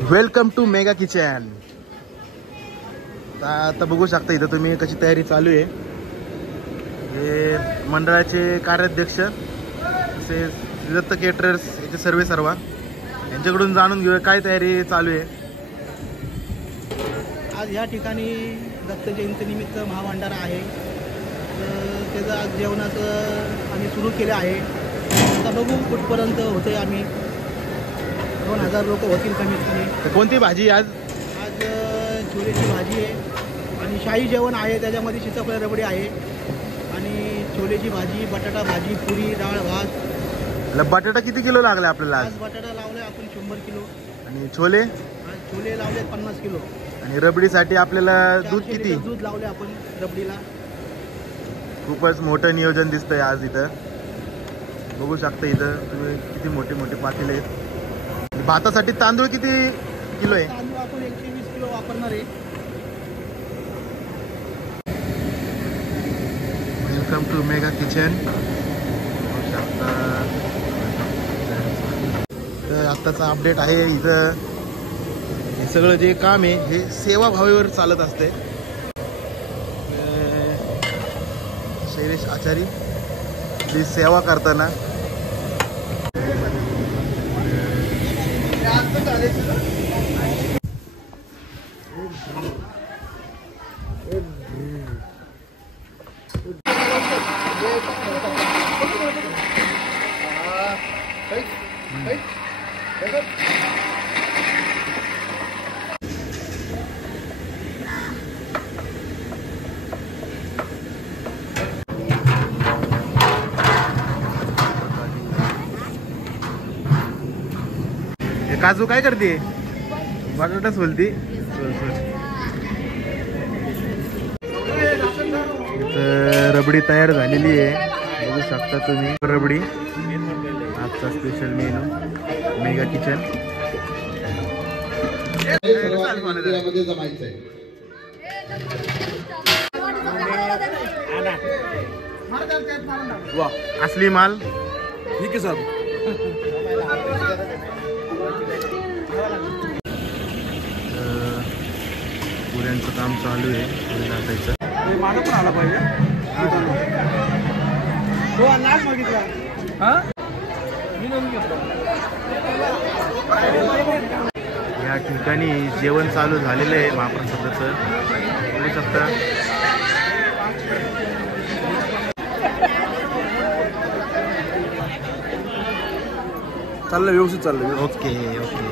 Welcome to mega kitchen. आता बघू शकता इथं तुम्ही कशी तयारी चालू आहे। हे मंडळाचे कार्याध्यक्ष तसेच दत्त केटरर्स याचे सर्व यांच्याकडून जाणून घेऊया काय तयारी चालू आहे। आज या ठिकाणी दत्त जयंतीनिमित्त महाभंडारा आहे, तर त्याचं आज जेवणाचं आम्ही सुरू केलं आहे। आता बघू कुठपर्यंत होते। आम्ही 2000 लोक होतील कमीत कमी। तर कोणती भाजी आज? आज छोलेची भाजी आहे आणि शाही जेवण आहे, त्याच्यामध्ये सीताफळ रबडी आहे आणि छोलेची भाजी, बटाटा भाजी, पुरी, डाळ, भात। बटाटा किती किलो लागला आपल्याला आज? आज बटाटा लावले आपण 100 किलो आणि छोले? आज छोले लावले 50 किलो आणि रबडीसाठी आपल्याला दूध किती? दूध लावले आपण रबडीला। खूपच मोठं नियोजन दिसतंय आज इथं। बघू शकता इथं तुम्ही किती मोठे मोठे पातेले आहेत। भातासाठी तांदूळ किती किलो आहे? तांदूळ आपण 120 किलो वापरणार आहे। Welcome to mega kitchen. तर आत्ताचा अपडेट आहे इथं। हे सगळं जे काम आहे हे सेवाभावीवर चालत असते। शैलेश आचारी जी सेवा करताना काजू काय करते? बटाटाच बोलती। रबडी तयार झालेली आहे, बघू शकता तुम्ही। रबडी आजचा स्पेशल मेनू मेगा किचन। असली माल ठीक आहे साहेब। पुऱ्यांचं काम चालू आहे, पुढे लाटायचं। माझं पण आला पाहिजे। हो नाच मागितला। या ठिकाणी जेवण चालू झालेलं आहे महाप्रसादाचं, बघू शकता। चाललं व्यवस्थित चाललं। Okay okay.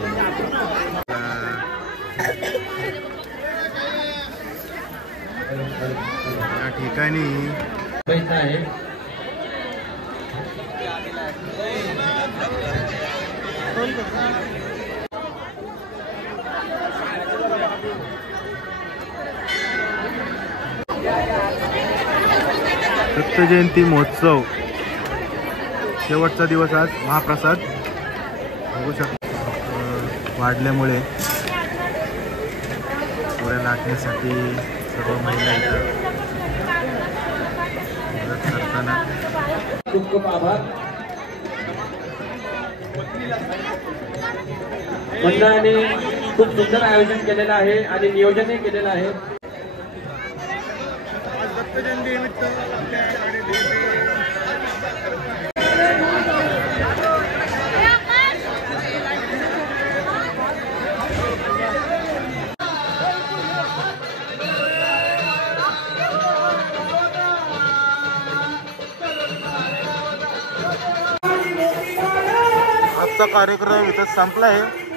या ठिकाणी आहे दत्त जयंती महोत्सव शेवटचा दिवस आज। महाप्रसाद बघू शकता वाढल्यामुळे पुऱ्या लाटण्यासाठी सर्व महिला इथं मदत करताना। खूप खूप आभार। मंडळाने खूप सुंदर आयोजन केलेलं आहे आणि नियोजनही केलेलं आहे। आजचा कार्यक्रम इथं संपला आहे।